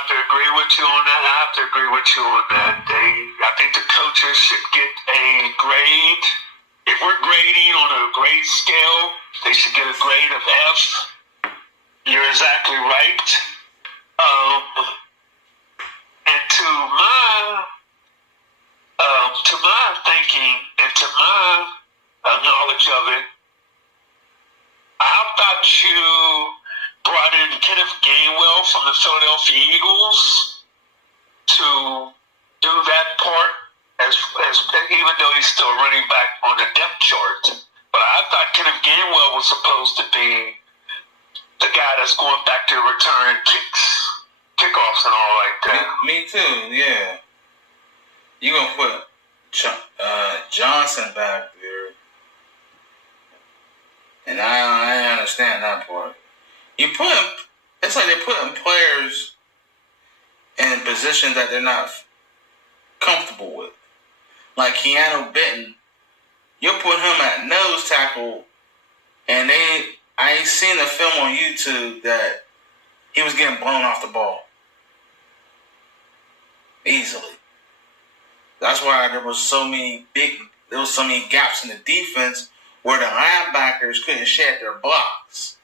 have to agree with you on that. I think the coaches should get a grade. If we're grading on a grade scale, they should get a grade of F. You're exactly right. And to my thinking and to my knowledge of it, I thought you brought in Kenneth Gainwell from the Philadelphia Eagles to do that part, as even though he's still running back on the depth chart. But I thought Kenneth Gainwell was supposed to be the guy that's going back to return kickoffs and all like that. Me too, yeah. You gonna put Johnson back there, and I understand that part. It's like they're putting players in positions that they're not comfortable with. Like Keanu Benton, you'll put him at nose tackle, and I ain't seen the film on YouTube that he was getting blown off the ball easily. That's why there was so many gaps in the defense where the linebackers couldn't shed their blocks.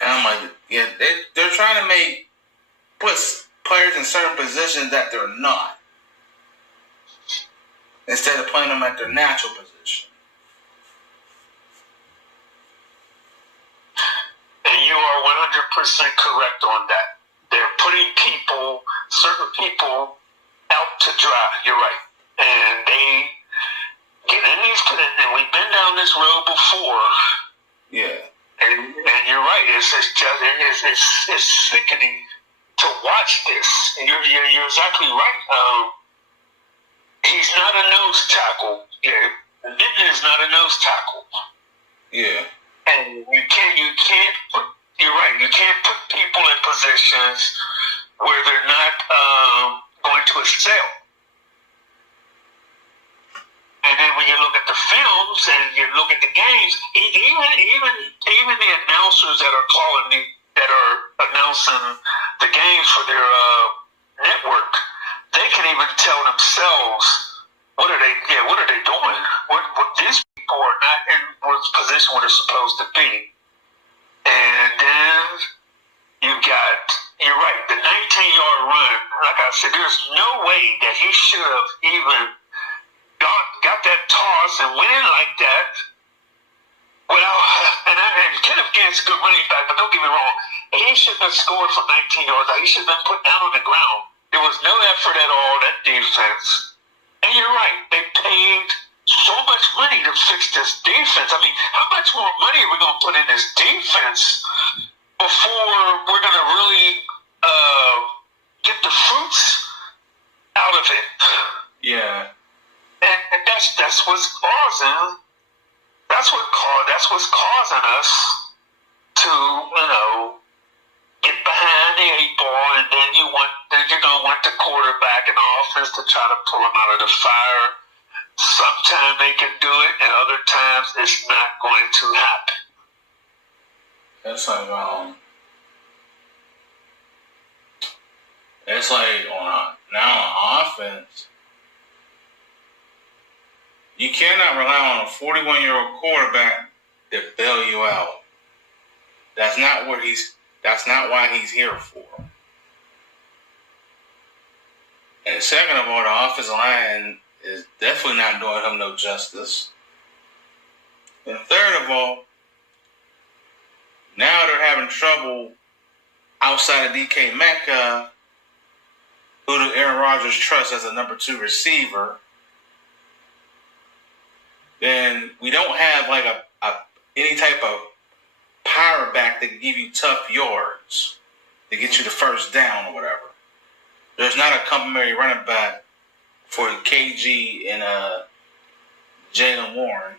And I'm like, yeah, they're trying to put players in certain positions that they're not, instead of playing them at their natural position. And you are 100% correct on that. They're putting certain people out to dry. You're right. And and we've been down this road before. Yeah. And you're right. It's sickening to watch this. And you're exactly right. He's not a nose tackle. Yeah, Benton is not a nose tackle. Yeah. And you can't put. You're right. You can't put people in positions where they're not going to excel. And then when you look at the films and you look at the games, even the announcers that are announcing the games for their network, they can even tell themselves what are they doing? What these people are not in the position where they're supposed to be. And then you're right, the 19-yard run, like I said, there's no way that he should have even got that toss and went in like that and Kenneth Gain's a good running back, but don't get me wrong, he shouldn't have scored from 19 yards out. He should have been put down on the ground. There was no effort at all, that defense. And you're right, they paid so much money to fix this defense. I mean, how much more money are we going to put in this defense before we're going to really get the fruits out of it? Yeah. And that's what's causing. That's what's causing us to, get behind the 8 ball, and then you're gonna want the quarterback and offense to try to pull them out of the fire. Sometimes they can do it, and other times it's not going to happen. It's like on offense. You cannot rely on a 41-year-old quarterback to bail you out. That's not why he's here for. And second of all, the offensive line is definitely not doing him no justice. And third of all, now they're having trouble outside of DK Metcalf, who do Aaron Rodgers trust as a number 2 receiver. Then we don't have like any type of power back that can give you tough yards to get you the first down or whatever. There's not a complimentary running back for KG and Jalen Warren.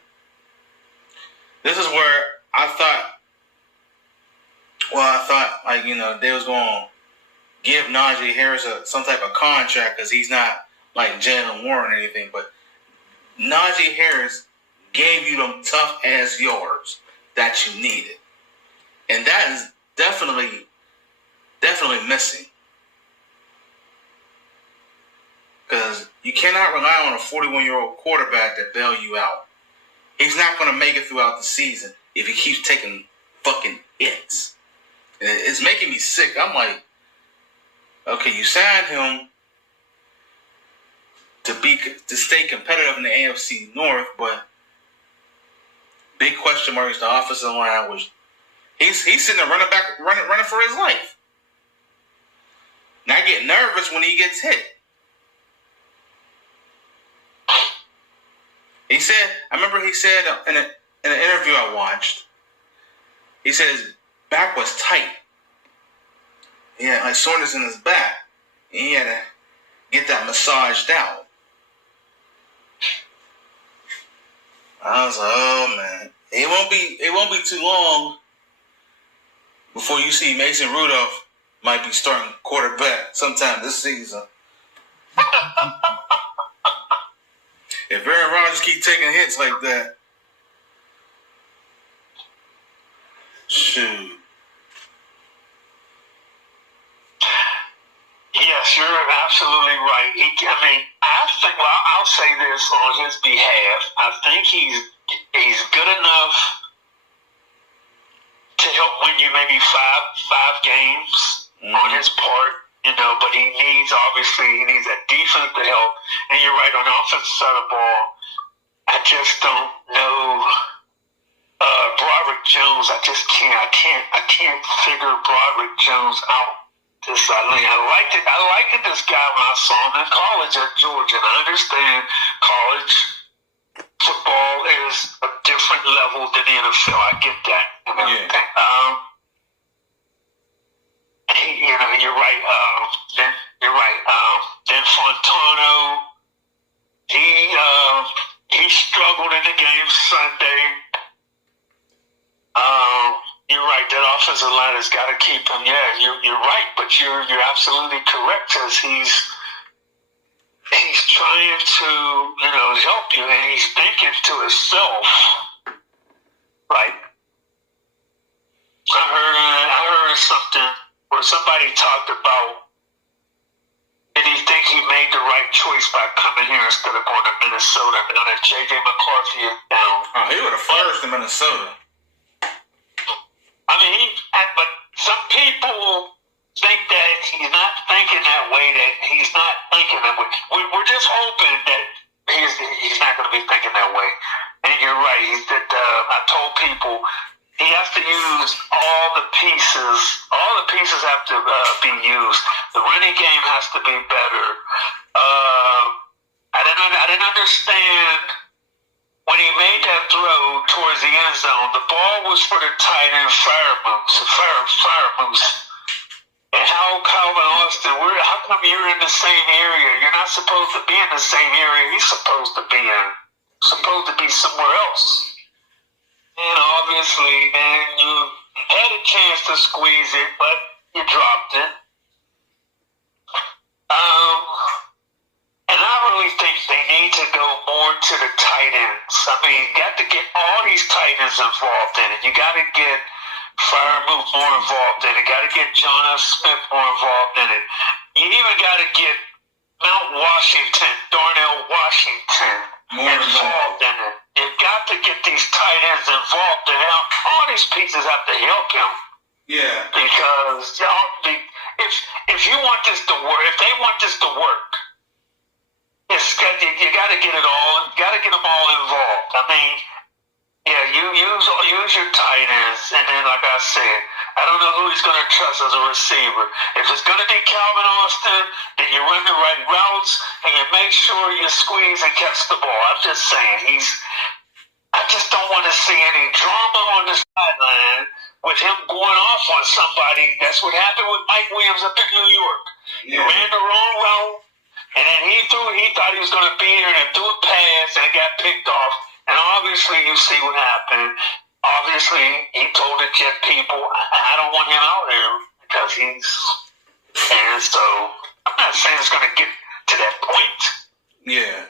This is where I thought they was going to give Najee Harris some type of contract because he's not like Jalen Warren or anything, but Najee Harris gave you them tough-ass yards that you needed. And that is definitely missing. Because you cannot rely on a 41-year-old quarterback to bail you out. He's not going to make it throughout the season if he keeps taking fucking hits. And it's making me sick. I'm like, okay, you signed him to stay competitive in the AFC North, but big question mark is the offensive line, which he's sitting there running for his life. And I get nervous when he gets hit. I remember he said in an interview I watched, he said his back was tight. He had like soreness in his back. And he had to get that massaged out. I was like, oh man. It won't be too long before you see Mason Rudolph might be starting quarterback sometime this season. If Aaron Rodgers keep taking hits like that, shoot. Yes, you're absolutely right. I'll say this on his behalf. I think he's good enough to help win you maybe five games on his part. But he needs that defense to help. And you're right, on the offensive side of the ball, I just don't know. Broderick Jones, I can't figure Broderick Jones out. I liked this guy when I saw him in college at Georgia. And I understand college football is a different level than the NFL. I get that and everything. Yeah. You're right. Then Fontano, he struggled in the game Sunday. You're right. That offensive line has got to keep him. Yeah, you're right. But you're absolutely correct, because he's trying to help you, and he's thinking to himself, right? I heard something where somebody talked about, did he think he made the right choice by coming here instead of going to Minnesota? Now that J.J. McCarthy is down. Oh, he would have flourished in Minnesota. But some people think that he's not thinking that way, that he's not thinking that way. We're just hoping that he's not going to be thinking that way. And you're right. I told people, he has to use all the pieces. All the pieces have to be used. The running game has to be better. I didn't understand when he made that throw towards the end zone. The ball was for the tight end Firemoose. And how Calvin Austin? How come you're in the same area? You're not supposed to be in the same area he's supposed to be in. Supposed to be somewhere else. And obviously, man, you had a chance to squeeze it, but you dropped it. And I really think they need to go more to the tight ends. You got to get all these tight ends involved in it. You got to get Firemoose more involved in it. You got to get John F. Smith more involved in it. You even got to get Darnell Washington involved in it. You've got to get these tight ends involved in it. All these pieces have to help him. Yeah. Because if you want this to work, if they want this to work, you got to get it all. You got to get them all involved. You use your tight ends, and then like I said, I don't know who he's going to trust as a receiver. If it's going to be Calvin Austin, then you run the right routes and you make sure you squeeze and catch the ball. I'm just saying, I just don't want to see any drama on the sideline with him going off on somebody. That's what happened with Mike Williams up in New York. He ran the wrong route, and then he thought he was going to be here, and threw a pass, and it got picked off. And obviously, you see what happened. Obviously, he told the Jet people, I don't want him out here because and so I'm not saying it's going to get to that point. Yeah.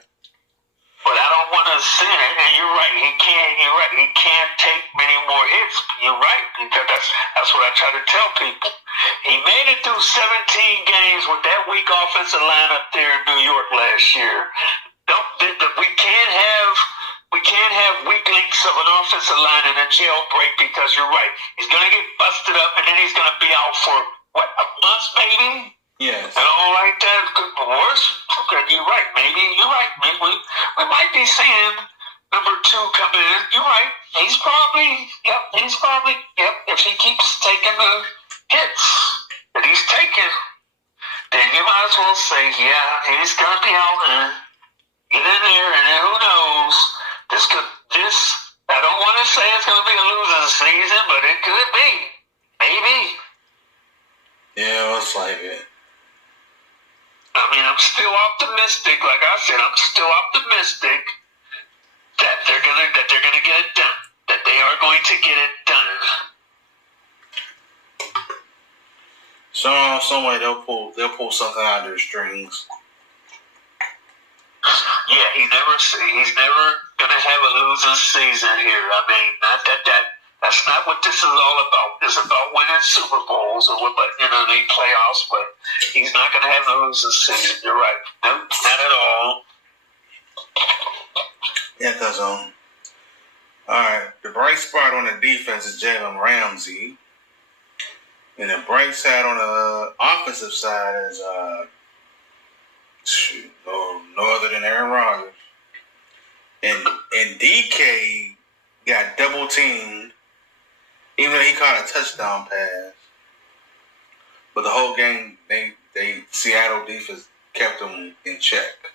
But I don't want to say it. And you're right. He can't. You're right. He can't take many more hits. You're right, because that's what I try to tell people. He made it through 17 games with that weak offensive line up there in New York last year. We can't have weak links of an offensive line in a jailbreak, because you're right. He's going to get busted up, and then he's going to be out for a month maybe. Yes. And all like that. Worse. Okay, you're right. Maybe you're right. Maybe we might be seeing number 2 come in. You're right. He's probably. If he keeps taking the hits that he's taking, then you might as well say, yeah, he's gonna be out and get in there, and then who knows? This. I don't want to say it's gonna be a losing season, but it could be. Maybe. Yeah, looks like it. I mean, I'm still optimistic. Like I said, I'm still optimistic that they're gonna get it done. That they are going to get it done. Somehow, some way, they'll pull something out of their strings. Yeah, he's never gonna have a losing season here. I mean, not that. That's not what this is all about. It's about winning Super Bowls or the playoffs, but he's not going to have a losing season. You're right. No, not at all. Yeah, because, all right, the bright spot on the defense is Jalen Ramsey. And the bright side on the offensive side is, no other than Aaron Rodgers. And DK got double teamed. Even though he caught a touchdown pass, but the whole game, they Seattle defense kept him in check.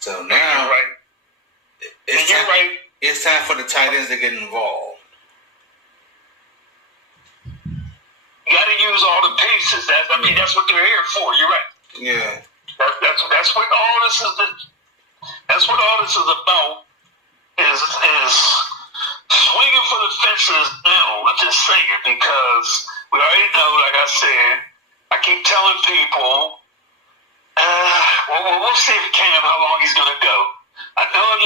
So now, it's time for the tight ends to get involved. You got to use all the pieces. That's what they're here for. You're right. Yeah. That's what all this is. That's what all this is about, is swinging for the fences now. I'm just saying, because we already know, like I said, I keep telling people, we'll see if Cam, how long he's going to go. I know I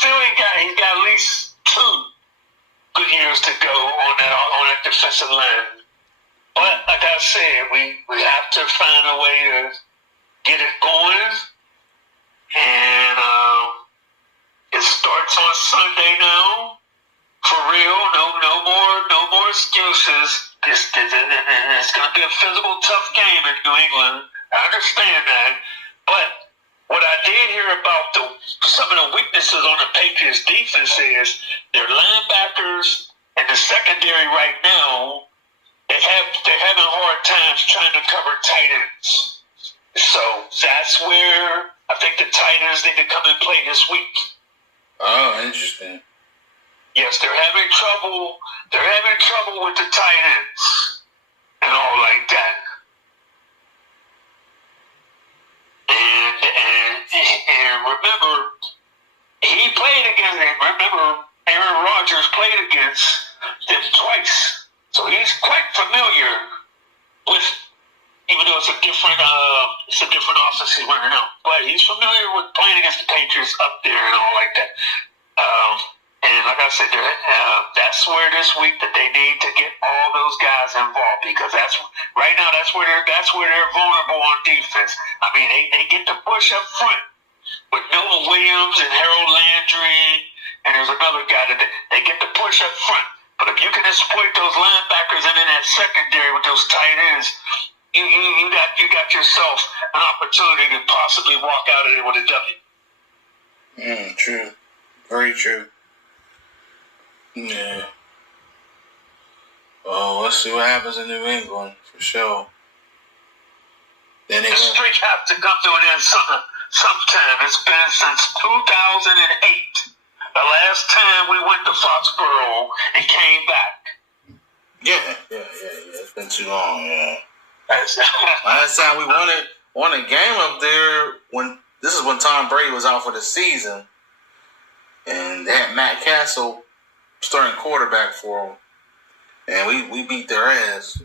feel he's got at least 2 good years to go on that defensive line. But, like I said, we have to find a way to get it going. And it starts on Sunday now, for real. No more excuses. It's going to be a physical, tough game in New England. I understand that, but what I did hear about some of the weaknesses on the Patriots defense is their linebackers and the secondary right now. They're having hard times trying to cover tight ends. So that's where I think the tight ends need to come and play this week. Oh, interesting. Yes, they're having trouble. They're having trouble with the tight ends and all like that. And remember, he played against. Remember, Aaron Rodgers played against them twice, so he's quite familiar with. Even though it's a different offense he's running out, but he's familiar with playing against the Patriots up there and all like that. And like I said, that's where this week that they need to get all those guys involved, because that's where they're vulnerable on defense. I mean, they get to push up front with Noah Williams and Harold Landry, and there's another guy that they get to push up front. But if you can exploit those linebackers and in that secondary with those tight ends, you got yourself an opportunity to possibly walk out of there with a W. True. Very true. Yeah. Oh, let's see what happens in New England, for sure. Then the streak has to come to an end sometime. It's been since 2008. The last time we went to Foxborough and came back. Yeah. It's been too long, yeah. Last time we won a game up there, this is when Tom Brady was out for the season, and they had Matt Castle starting quarterback for them, and we beat their ass.